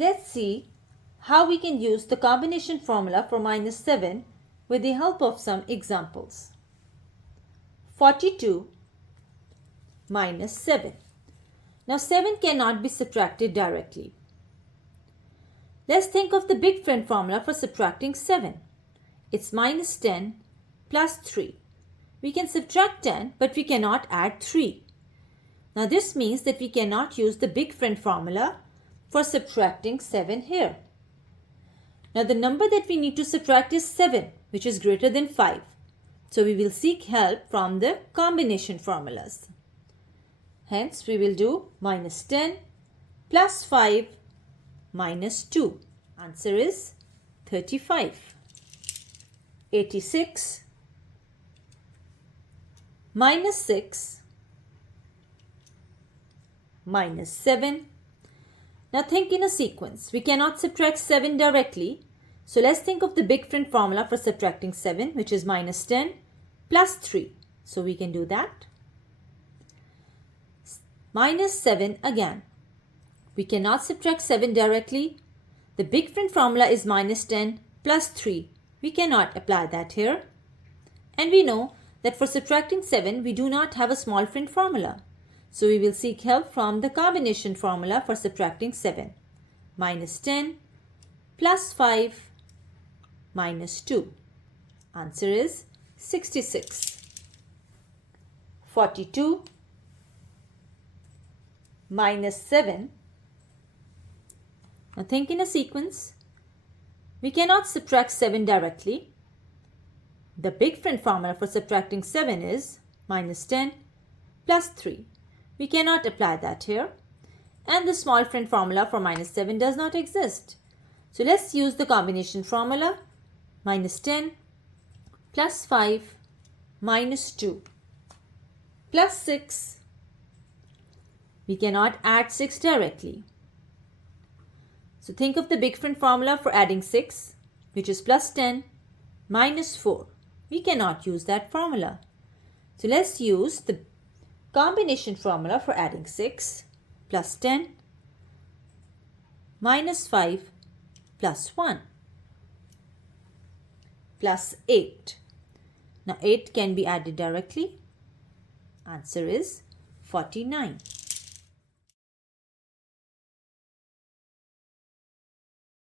Let's see how we can use the combination formula for minus 7 with the help of some examples. 42 minus 7. Now 7 cannot be subtracted directly. Let's think of the big friend formula for subtracting 7. It's minus 10 plus 3. We can subtract 10, but we cannot add 3. Now this means that we cannot use the big friend formula for subtracting 7 here. Now the number that we need to subtract is 7, which is greater than 5. So we will seek help from the combination formulas. Hence we will do minus 10 plus 5 minus 2. Answer is 35. 86 minus 6 minus 7. Now think in a sequence. We cannot subtract 7 directly. So let's think of the big friend formula for subtracting 7, which is minus 10 plus 3. So we can do that. Minus 7 again. We cannot subtract 7 directly. The big friend formula is minus 10 plus 3. We cannot apply that here. And we know that for subtracting 7, we do not have a small friend formula. So we will seek help from the combination formula for subtracting 7. Minus 10 plus 5 minus 2. Answer is 66. 42 minus 7. Now think in a sequence. We cannot subtract 7 directly. The big friend formula for subtracting 7 is minus 10 plus 3. We cannot apply that here. And the small friend formula for minus 7 does not exist. So let's use the combination formula. Minus 10 plus 5 minus 2 plus 6. We cannot add 6 directly. So think of the big friend formula for adding 6, which is plus 10 minus 4. We cannot use that formula. So let's use the combination formula for adding 6 plus 10 minus 5 plus 1 plus 8. Now 8 can be added directly. Answer is 49.